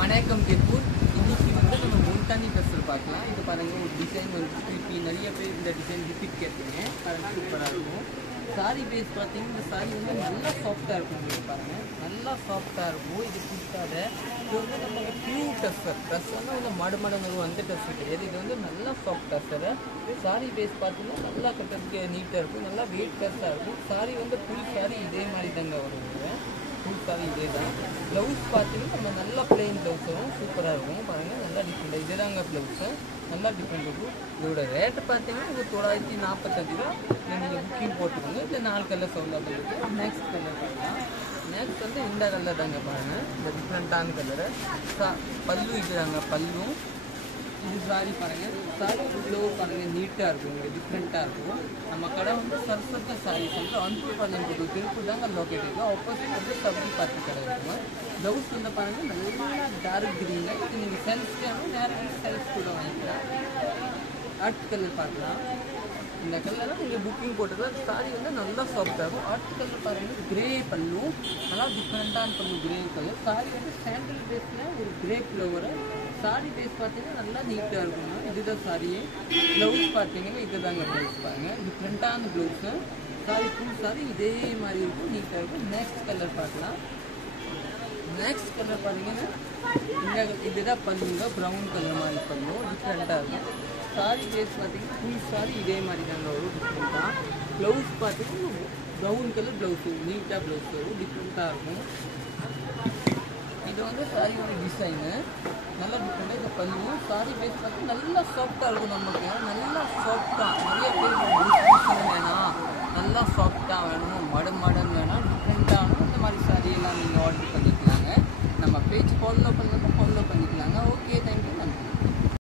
வணக்கம் திருப்பூர். இன்னைக்கு வந்து நம்ம முல்தானி ட்ரெஸ்ஸில் பார்க்கலாம். இது பாருங்கள், ஒரு டிசைன் வந்து திருப்பி நிறைய பேர் இந்த டிசைன் ரிப்பீட் கேட்பீங்க. பாருங்கள், சூப்பராக இருக்கும். சாரி பேஸ் பார்த்தீங்கன்னா இந்த சாரி வந்து நல்லா சாஃப்டாக இருக்கும். உங்களுக்கு பாருங்கள், நல்லா சாஃப்டாக இருக்கும். இது குட்டாத இது வந்து நம்ம பியூர் டஸ்ஸர் ட்ரெஸ் வந்து வந்து மடுமடங்கு அந்த ட்ரெஸ் கிடையாது. இது வந்து நல்லா சாஃப்ட் டஸ்ஸரு. சாரி பேஸ் பார்த்தீங்கன்னா நல்லா கட்டுறதுக்கு நீட்டாக இருக்கும். நல்லா வெயிட் ட்ரெஸ்ஸாக இருக்கும். சாரி வந்து ஃபுல் சாரி இதே மாதிரி தாங்க வரும். ஃபுல் சாரி இதே தான். ப்ளவுஸ் பார்த்தீங்கன்னா நம்ம நல்லா பிளெயின் ப்ளவுஸ் வரும். சூப்பராக இருக்கும். பாருங்கள், நல்லா டிஃப்ரெண்ட். இதே தாங்க ப்ளவுஸு, நல்லா டிஃப்ரெண்ட் இருக்கும். இதோட ரேட்டு பார்த்தீங்கன்னா இது 945 ரூபா. நீங்கள் புக்கிங் போட்டுக்கோங்க. இந்த 4 கலர்ஸ் அவைலபிள் இருக்குது. நெக்ஸ்ட் கலர் பார்க்கலாம். நெக்ஸ்ட் வந்து இந்த கலர் தாங்க பாருங்கள், இந்த டிஃப்ரெண்ட்டான கலரு. பல்லு இது தாங்க பல்லு. இது சாரி பாருங்கள், சாரி ப்ளவு பாருங்கள், நீட்டாக இருக்கும். இங்கே டிஃப்ரெண்ட்டாக இருக்கும். நம்ம கடை வந்து சரஸ்வதி சாரீஸ் வந்து அன்புபாளையம் திருப்பூர் தாங்க லொக்கேட் இருக்குது. ஆப்போசிட் வந்து சப்ஜி பார்த்து கடை இருக்குங்க. ப்ளவுஸ் வந்து பாருங்கள், நல்லா டார்க் க்ரீனில். இது நீங்கள் செல்ஸ்க்கான நேரம் செல்ஸ் கூட வாங்கிக்கலாம். ஆர்ட் கலர் பார்க்கலாம். இந்த கலரில் நீங்கள் புக்கிங் போட்டுக்கலாம். சாரி வந்து நல்லா சாஃப்டாக இருக்கும். ஆர்ட் கலர் பாருங்கள், கிரே பல்லு, நல்லா டிஃப்ரெண்ட்டான பல்லு, கிரே கலர். சாரி வந்து சாண்டில் பேஸில் ஒரு கிரே ஃப்ளவரு. சாரி பேஸ் பார்த்தீங்கன்னா நல்லா நீட்டாக இருக்குங்க. இதுதான் சாரியே. ப்ளவுஸ் பார்த்தீங்கன்னா இது தாங்க ப்ளவுஸ் பாருங்கள், டிஃப்ரெண்ட்டான ப்ளவுஸு. சாரி ஃபுல் சாரி இதே மாதிரி இருக்கும், நீட்டாக இருக்கும். நெக்ஸ்ட் கலர் பார்க்கலாம். நெக்ஸ்ட் கலர் பார்த்தீங்கன்னா இந்த இதுதான் பல்லுங்க, ப்ரௌன் கலர் மாதிரி பல்லு, டிஃப்ரெண்ட்டாக இருக்கும். சாரி பேஸ் பார்த்தீங்கன்னா ஃபுல் சாரி இதே மாதிரி தாங்க வரும், டிஃப்ரெண்ட்டாக. ப்ளவுஸ் பார்த்தீங்கன்னா ப்ரௌன் கலர் ப்ளவுஸு, நீட்டாக ப்ளவுஸ் வரும், டிஃப்ரெண்ட்டாக இருக்கும். இது வந்து சாரியோட டிசைனு நல்லா டிஃப்ரெண்டாக. இந்த பல்லு சாரி பேஸ் பார்த்து நல்லா சாஃப்டாக இருக்கும். நமக்கு நல்லா சாஃப்டாக, நிறைய பேர் வேணாம், நல்லா சாஃப்டாக வேணும், மடம் வேணாம், டிஃப்ரெண்ட்டாக வேணும், இந்த மாதிரி சாரியெல்லாம் நீங்கள் ஆர்டர் பண்ணிக்கலாங்க. நம்ம பேஜ் ஃபாலோ பண்ணணும்.